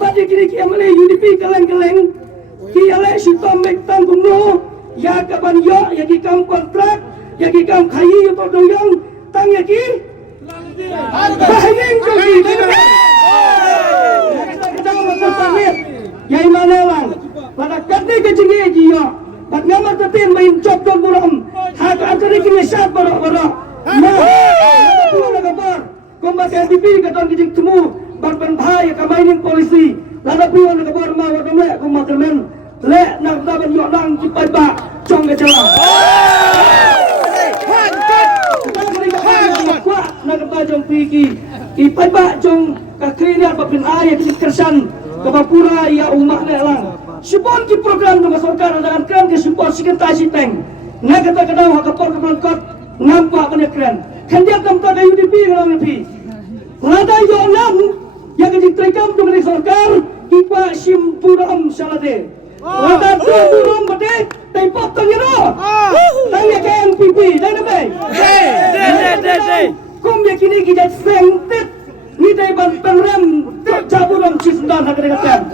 pada kini kia malay UDP kaleng-kaleng kia le sitom mektang kumno ya kapan yo ya ki kam kontrak ya ki kam khayi yo to doyong tang ya ki bahing jogi kadang masa tangit yai mana lang pada kadni ke jingi jiyo bat ngamar tatin main cop dong buram hak akari kini syat barok-barok nah pulang kabar kombat NDP kadang kijing temu barban bhai kamainin polisi lada pulang kabar ma wadam le kombat kemen le nak daban yo nang kipai ba chong ke jala nak ba jong piki kipai ba jong kakrinya babin ayat kersan kapapura ya umat le lang Supon ki program ng sarkar dengan kran ki support sikenta siteng na kata kadang hakapor kapangkot nampak kena kran kandia kamta da UDP ngalang UDP lada yo lang yang ditrekam dengan sarkar kipa simpuram salade lada turam bade tempot tangiro tangya ke MPP dan be kum ya kini kita sentet ni dai ban pengram jaburam cisdan hakrekan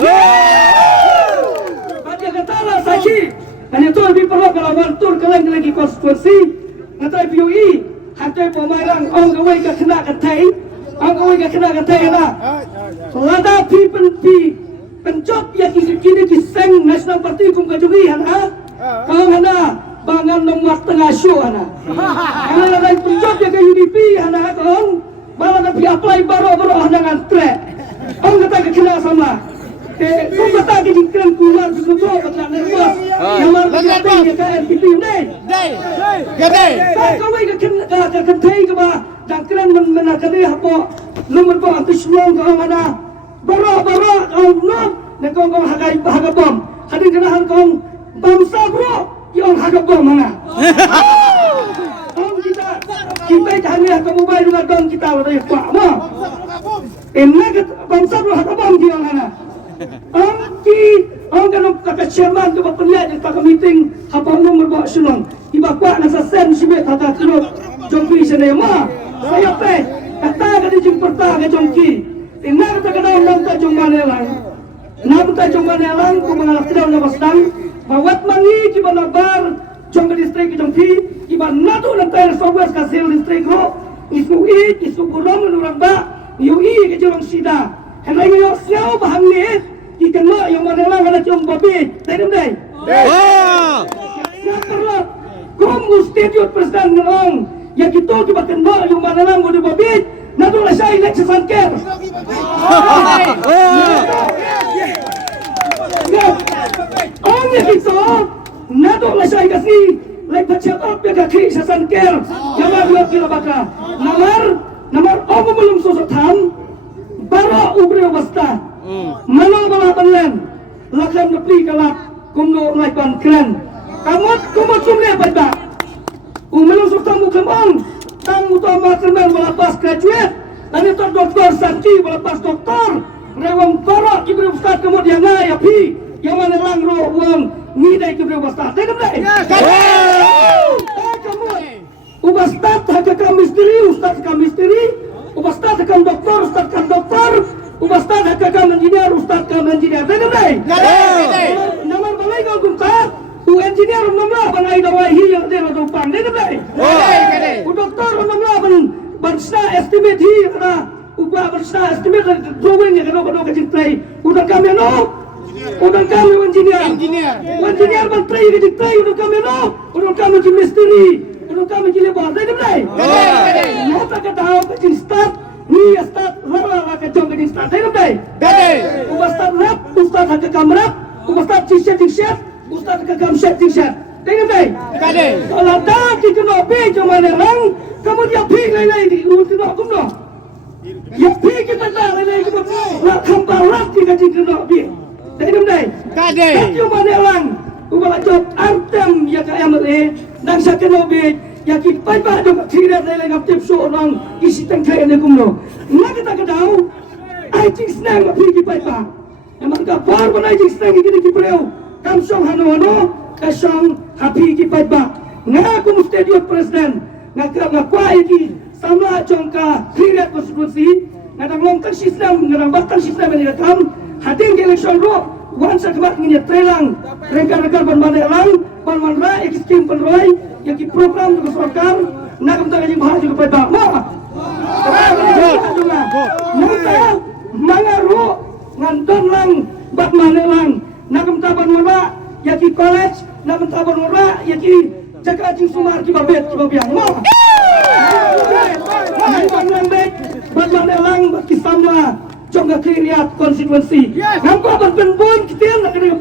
katalah saksi dan itu lebih perlu kalau bantur kalian lagi konstitusi ngatai PUI hatai pemairang orang kawai ke kena katai orang kawai ke kena katai na lada pi pencop ya kini kiseng National Party kum kajungi hana kalau hana bangan nomor tengah show hana kalau lada pencop ya ke UDP hana kalau malah tapi apply baru hana ngantre orang kata ke kena sama kung bata ki jingkran kular gusto bakla nervous namar bagate ya ka NPP nei gade sa kawai ka kantai ka ba jangkran man kade hapo lumur ko antislong ka mana baro ang no ne kong hagay hagabom hadin kanahan kong bangsa bro yung hagabom mana kita hanya ka mobile nga dong kita wala yung pa mo enna bangsa bro hagabom yung mana ang ganong kakachairman do papanya ng pagka-meeting habang nung marbawa sunong iba pa nasa sen sibet hatakrot jongki sinema saya pe kata ka di jingperta ka jongki tinar ta ka daw nanta jong manelang namta jong manelang kung mga lakdaw na basdang bawat mangi kiba nabar jong ka distrik jongki iba nato ng tayo sa west kasil distrik ho isu burong menurang ba yui ka jong sida henay ngayon siyaw bahang ni ikan lo yang mana lang ada cium babi tahu tak? Siapa lo? Kum mustijud presiden ngelong yang kita kita kenal yang mana lang ada babi nado lah saya eleksi sanker Orang kita nado lah saya kasih lek baca apa yang kaki sanker jangan dua kilo baka namar apa belum sosokan baru ubri wasta mana bala banlen lakam nepli kalak kumno laikan kran kumot sumle pada umelo sultan mukhamang tang utama kermen bala pas graduate dan itu doktor santi bala pas doktor rewang barak kibri ustad kemudian na api yang mana lang ro uang ngidai kibri ustad tak dai kamu ubastad hakam misteri ustad hakam misteri ubastad hakam doktor ustad hakam doktor Ubastad hakam engineer ustad kam engineer tak dai namar balai kau kumta engineer namla bangai dawai hi yang dia do pang tak dai doktor namla ban estimate hi kana uba ban estimate drawing ya kana kajintai udah kami engineer ban trai kajintai udah kami udah kami misteri udah kami lebar tak dai mata kata kajin start ni start lara ka jong ka start tayo dai ubastad rap ustad hakam rap ubastad t-shirt ustad hakam t-shirt tayo dai kalau dah kita nak pergi ke mana lang kamu dia pergi lain di rumah aku no ya pergi kita dah lain kita nak kambal rap kita nak pergi tayo dai ke mana lang ubala job artem ya ka MLA dan sakenobe ya kita pai dong tidak ada lagi aktif seorang isi tengkai ni kumno. Nak kita kedau, aji senang pergi pai pa. Emang kapar pun aji senang kita kipreu. Kamsong hano kasong happy pai pa. Ngaku mustadiot presiden. Ngaku ngakuai ki sama jongka kriat konstitusi. ngadang longtang sistem ngadang batang sistem ini kam hating election ro wan sakbat ngini trelang rengkar-rengkar ban ra ek skim penroy yang ki program juga sarkar nagam ta jing bahar juga pada ma nanta mangaru nganton lang bat manelang nagam ta ban ra yang ki college nagam ta ban ra yang ki jaga jing sumar ki babet ki babiang ma Batman elang kisama jongga kiriat konstituensi. Nampak berbenbun kita nak kena